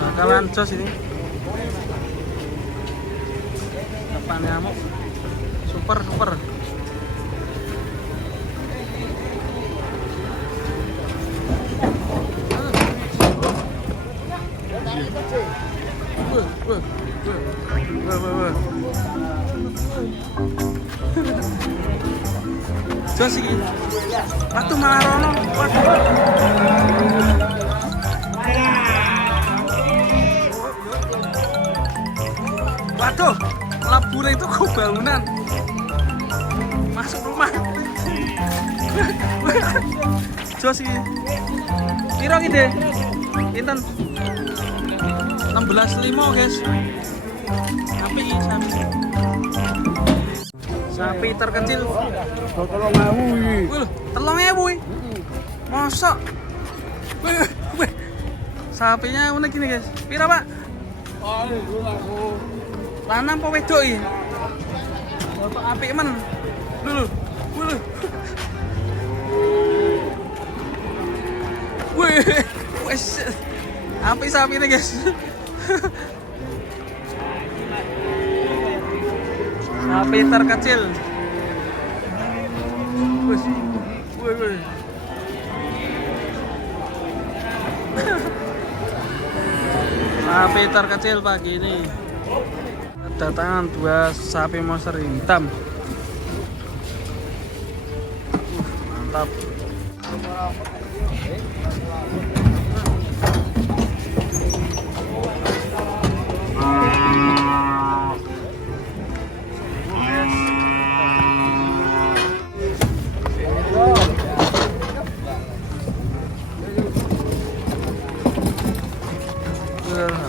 Bakalan jos ini. Depan nyamuk. Super. Jos iki. Waktu malah rono. Waduh, labur itu kok bangunan. Masuk rumah. Jos iki. Piro iki, Dek? Pinten? 16.5, guys. Sapi. Sapi terkecil. 3.000 iki. 3.000 iki. Mosok. Wih. Sapinya unik ini, guys. Piro, Pak? Lanang apa wedok iki? Bapak apik men. Lho. Wih, wes apik sapi ini, guys. Sapi terkecil. Wih. Sapi terkecil pagi ini. Kedatangan 2 sapi monster hitam. Mantap.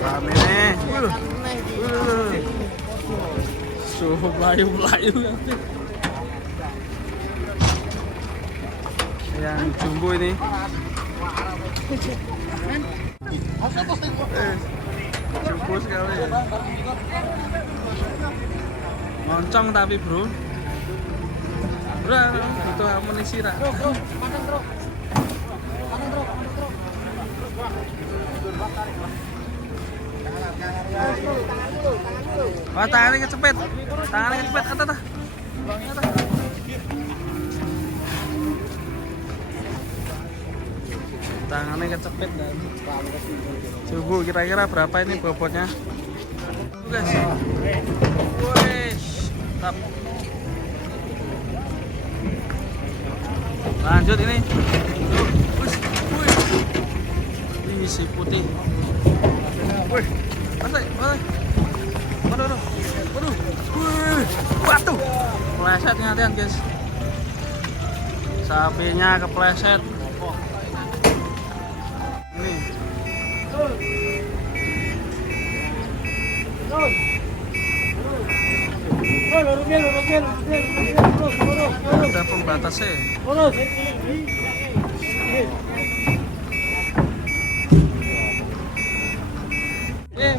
Rame nih. Suhu Melayu. Yang jumbo ini. Jumbo sekali. Moncong tapi, bro. Butuh amunisi rak. Wah, tangannya kecepet. Atas. Tangannya kecepet dan coba kira-kira berapa ini bobotnya, guys. Mantap. Lanjut ini. Ini si putih. Waduh. Kepleset nyatian, guys. Sapinya kepleset. Ini. Ada pembatasnya.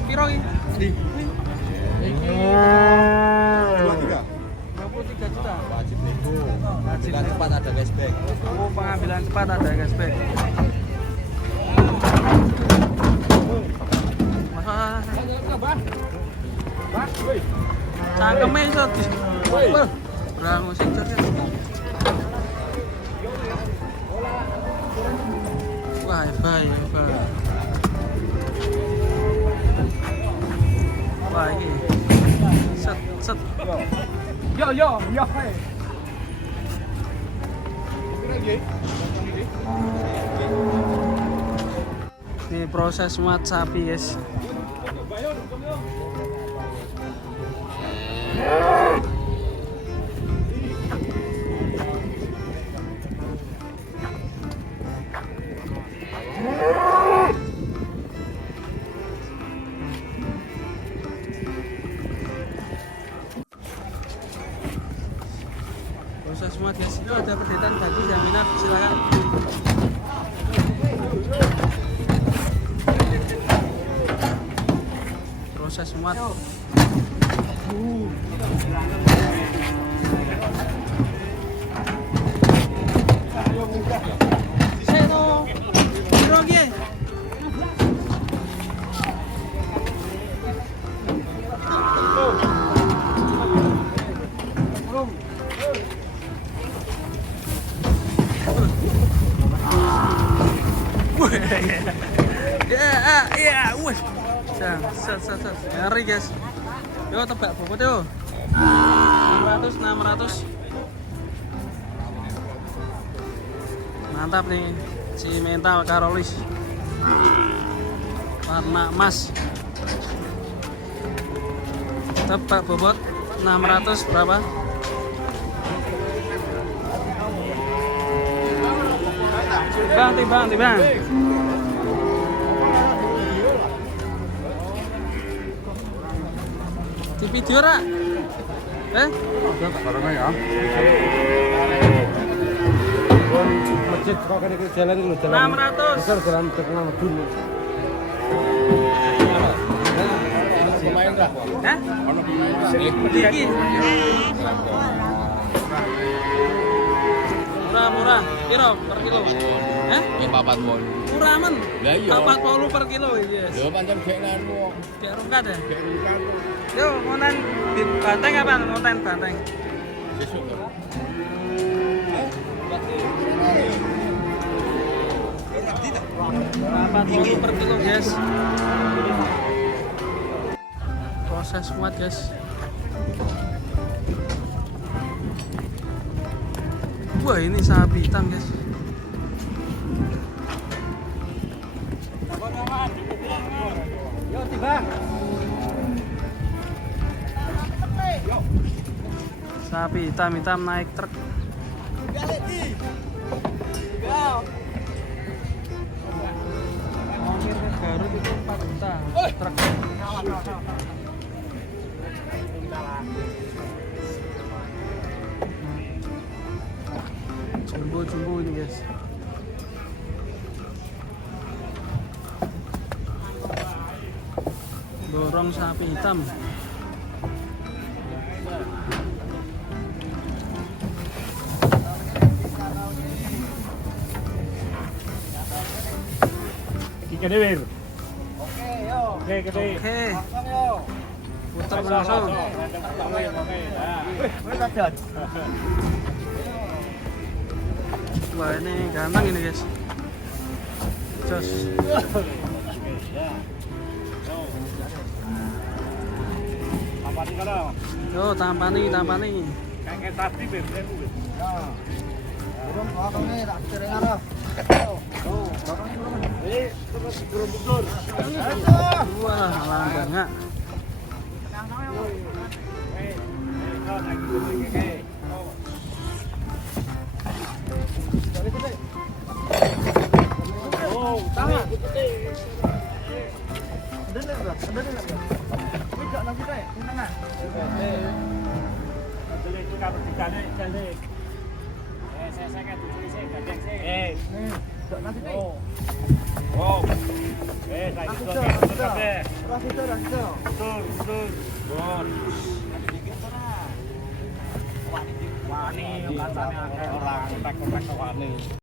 Piro ini? 23 juta. Wajib nego. Pengambilan cepat ada cashback. Oh, pengambilan cepat ada cashback. Cangkeme iso di. Berang sing cerdas. Wah, hebat. Wah, ini set. Yo. Ini proses muat sapi, guys. Proses muat, guys. Itu ada perdetan bagi jaminan, silakan. Proses muat. Ya, wih. Set. Ngeri guys. Yo tebak bobot yo. 600. Mantap nih si mental Karolis. Warna emas. Tebak bobot 600 berapa? Bang. Di video rak? Karena ya. Masjid kok kene jalan itu jalan. 600. Jalan terkenal dulu. Pemain dah. Hah? Ono pemain dah. BIKIN. Murah. Piro per kilo? Hah? Ya 40. Murah men. Lah iya. 40 per kilo yes. Yo pancen gek nanu. Gek rungkat ya? Gek rungkat. Yo, ngonten banteng apa? Ngonten banteng. Sesuk to. 40 per kilo guys. Proses kuat guys. Wah ini sapi hitam guys. Yo tiba. Sapi hitam naik truk. Ongkir ke Garut itu 4 juta truk. Jumbo ini guys. Dorong sapi hitam. Tiga dewer. Oke, yo. Oke, gede. Oke, Langsung yo. putar langsung. Wah ini ganteng ini guys. Jos. Yo tampani. Kayak tadi bebek. Burung belakangnya tak sering arah. Terus burung betul. Wah langgangnya. Oh, tangan. Wani, katanya orang kontak-kontak ke Wani.